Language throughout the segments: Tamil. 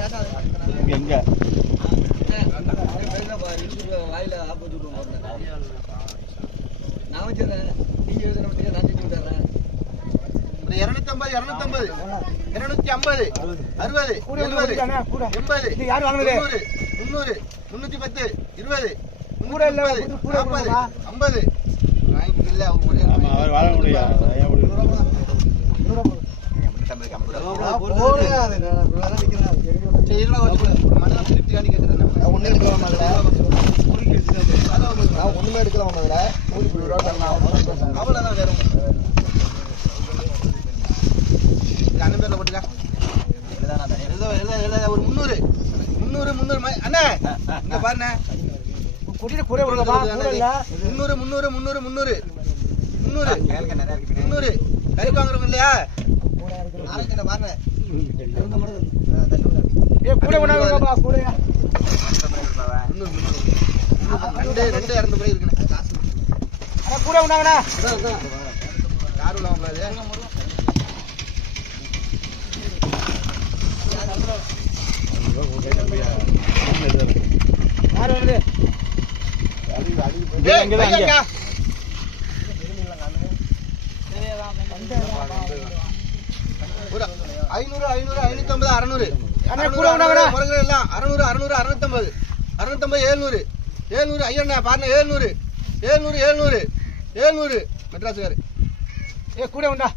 எங்க வாயில ஆப்போசிட் நான் வச்சிடறேன் நீங்க எழுதுறேன் நான் செஞ்சு விட்டுறேன் 250 250 250 60 70 80 யார் வாங்குனது 300 310 20 கூட இல்ல 40 50 வாங்கி இல்ல அவர் வாங்க முடியாது ஒண்ணுமே எடுக்கலாம் அவ்வளவுதான் வேற அண்ணன் பேர்ல போட்டுக்க ஒரு 300 அண்ணா இங்க பாருண்ணே குடியில கூட 300 கறி வாங்குறவங்க இல்லையா பாருங்க கூட ரெண்டு இறந்து போய் இருக்குண்ணே கூட உண்டாங்கண்ணா யாரும் உள்ளவங்களாது யாரு வருது 500 550 600 எல்லாம் 600 650 700 ஐயா பாருங்க 700 மெட்ராஸ்காரு கூட உண்டா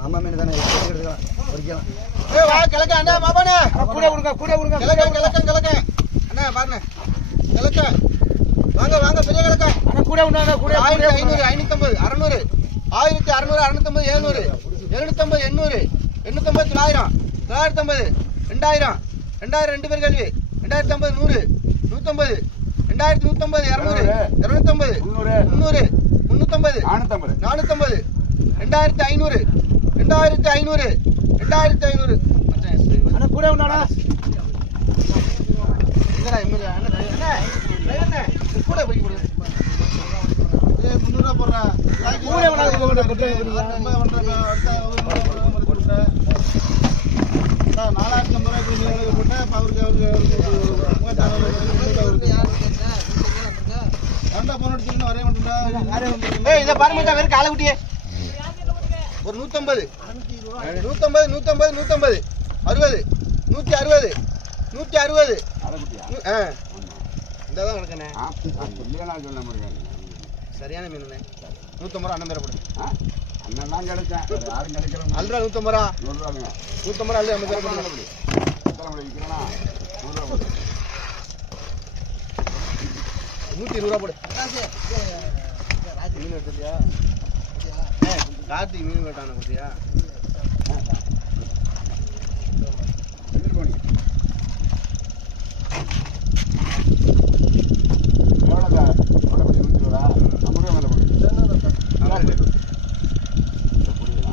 ஆமா மீன் தானே கிழக்க அண்ணா பாப்பானே கூட கிழக்க அண்ணா பாருங்க கிழக்க வாங்க பெரிய கிழக்க அண்ணா கூட உண்டாங்க கூட 500 550 600 1600 650 700 750 800 850 950 2000 2 பேர் கேள்வி 2050 100 150 2150 200 250 300 350 450 2500 அண்ணா கூட உண்டானா கூட போய் போடு 300 போடுறேன் கூட உண்டாங்க 4050 ரூபாய் இதை பாருங்க வெறும் காலை குட்டியே ஒரு 150 60 160 இதான் கிடக்கண்ணே சரியான மீன் 150 ரூபா அண்ணன் பேரை போடு அண்ணன் கிடைச்சேன் அல்ரா 150 ரூபா 150 ரூபா அல்ல நம்ம பேரை போடு 120 ரூபா போடு மீன் எடுத்துட்டியா கார்த்திக் மீன் வெட்டான குட்டியா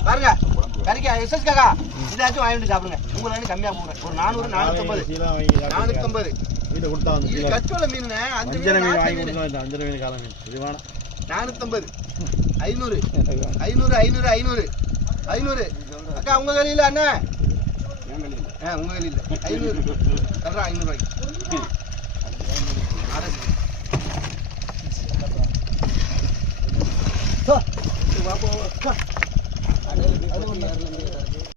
பாருங்க கறிக்கா எஸ்எஸ்காக்கா இதாச்சும் வாங்கிட்டு சாப்பிடுங்க உங்களுக்கு கம்மியா போங்க ஒரு 400 450 வீட்டை கொடுத்தா இது கச்சோல மீன் அஞ்சரை மீன் வாங்கி கொடுத்தோம் அஞ்சரை மீன் கால மீன் இது வேணாம் 450 500 அக்கா உங்க கையில அண்ணா உங்க கையில 500 தர்றா 500 ரூபாய்க்கு